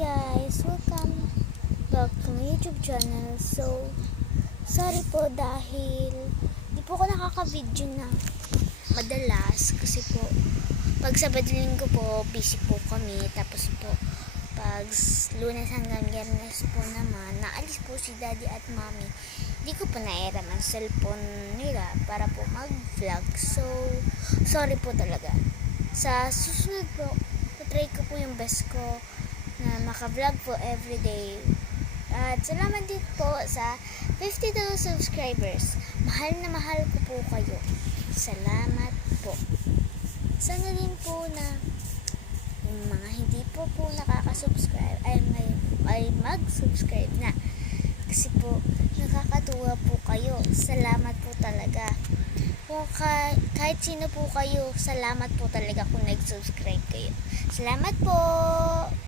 guys, welcome back to my YouTube channel. So, sorry po dahil di po ako nakaka-video na madalas kasi po pag Sabado Linggo po busy po kami, tapos po pag Lunes hanggang Biyernes po naman naalis po si daddy at mommy. Di ko pa nairam ang cellphone nila para po mag-vlog. So, sorry po talaga. Sa susunod po, try ko po yung best ko na maka-vlog po everyday. At salamat din po sa 52 subscribers. Mahal na mahal ko po kayo. Salamat po. Sana din po na yung mga hindi po nakaka-subscribe ay mag-subscribe na. Kasi po, nakakatuwa po kayo. Salamat po talaga. Kung kahit sino po kayo, salamat po talaga kung nag-subscribe kayo. Salamat po!